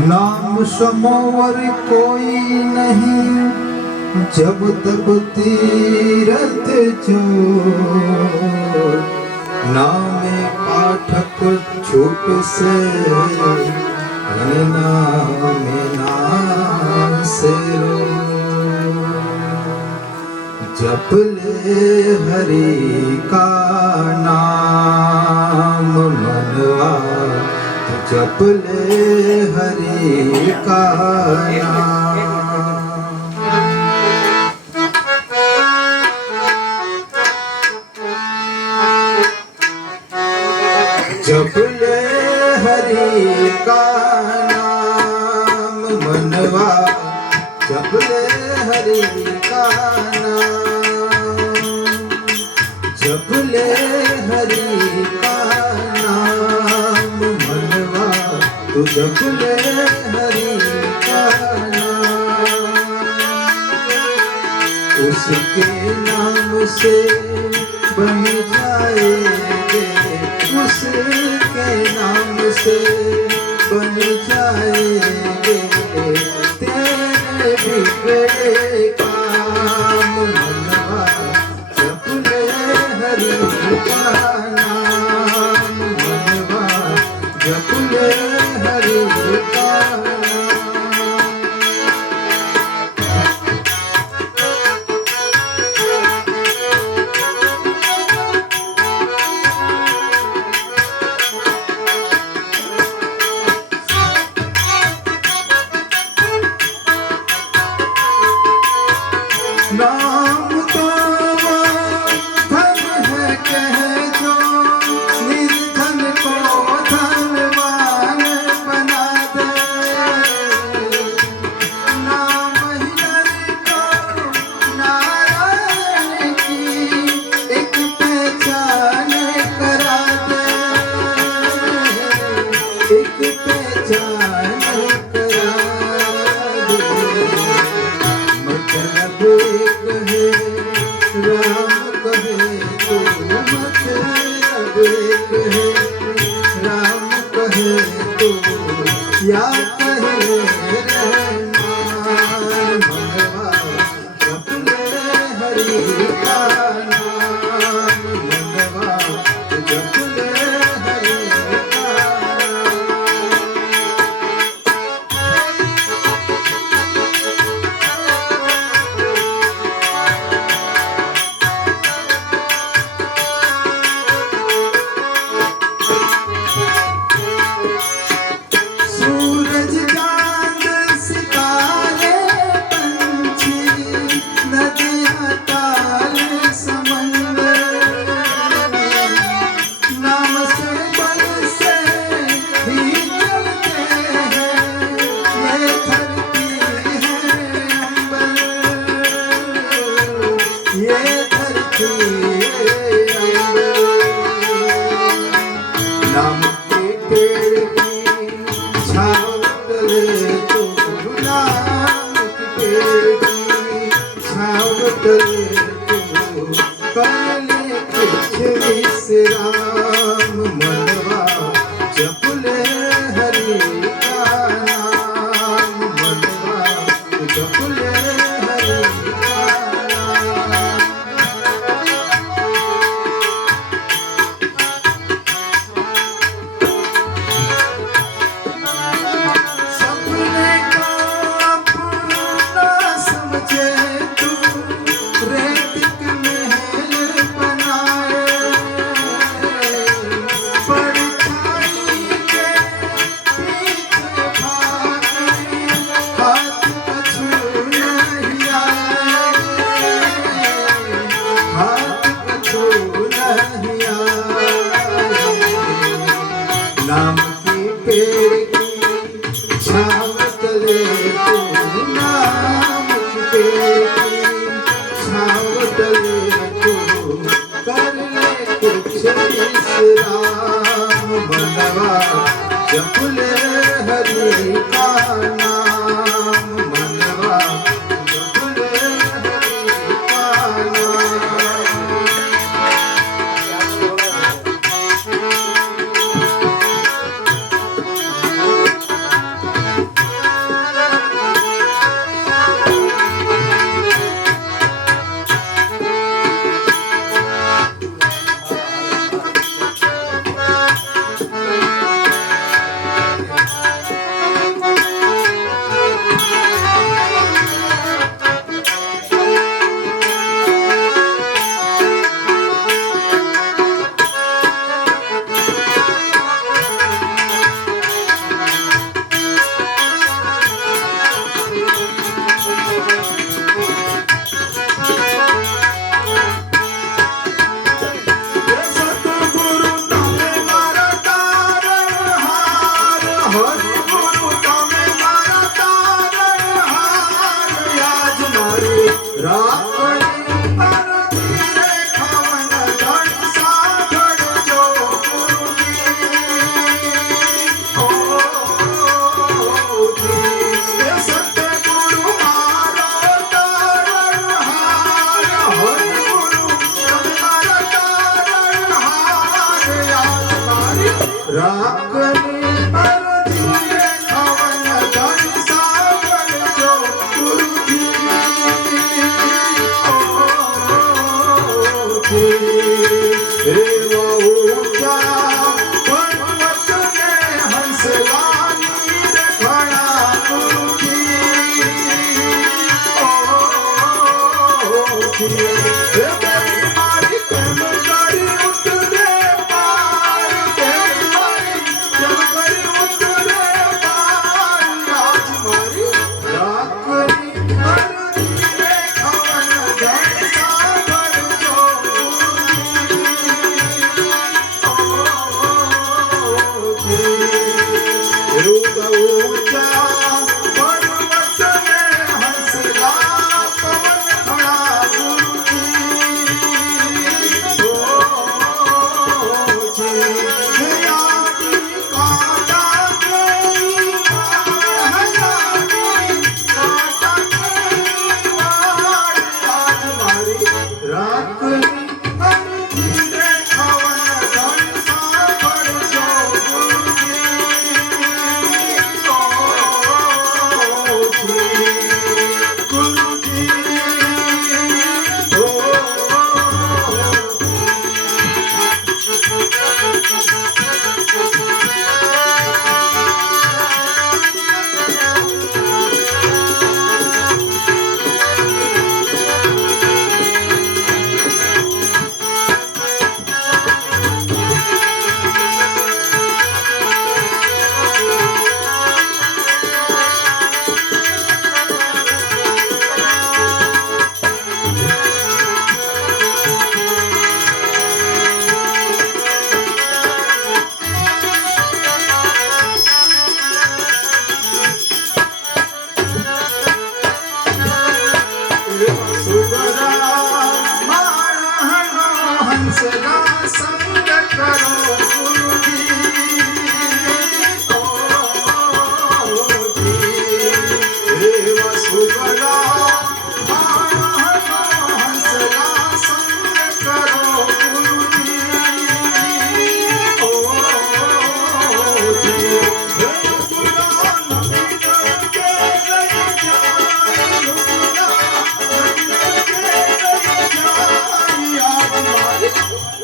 नाम समोवर कोई नहीं, जब तब तीरथ जो। नामे पाठक छूट से, नामे नाम से रो। जप ले हरि का नाम मनवा, जप ले हरि का नाम। जप ले हरि का नाम मनवा, जप ले हरि का नाम। जप ले हरि का नाम मनवा, तू जप ले हरि का नाम। उसके नाम से बन जाएंगे, उसके नाम से बन जाएंगे तेरे बिगड़े काम मनवा। जप ले हरि का नाम मनवा, जप ले हरि का नाम। नाम तो वो धन है कह जो, निर्धन को धनवान बना दे। नाम ही हरि को नारायण की एक पहचान करा दे, एक पहचान करा दे। मतलब एक है राम कहे तो, मतलब एक है राम कहे तो, या कहे रहमान मनवा। जप ले हरि का नाम मनवा, जप ले हरि का नाम। सूरज चांद सितारे पंछी, नदियाँ तारे समंदर, नाम से बल से ही चलते हैं ये धरती है अंबर, ये धरती है अंबर। नाम के पेड़ की छाँव तले तो, नाम के पेड़ की छाँव तले तो, कर ले कुछ विश्राम मनवा। जप ले हरि का नाम मनवा, जप ले हरि का नाम। सपने को अपना समझे तू, रेत के महल बनाए। परछाई के पीछे भागे, हाथ कछु नहीं आए, हाथ कछु नहीं आए। नाम की पेड़ की छाँव तले तो, नाम की पेड़ की छाँव तले तो, कर ले कुछ विश्राम मनवा। जप ले हरि का नाम मनवा, जप ले हरि का नाम।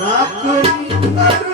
રાખડી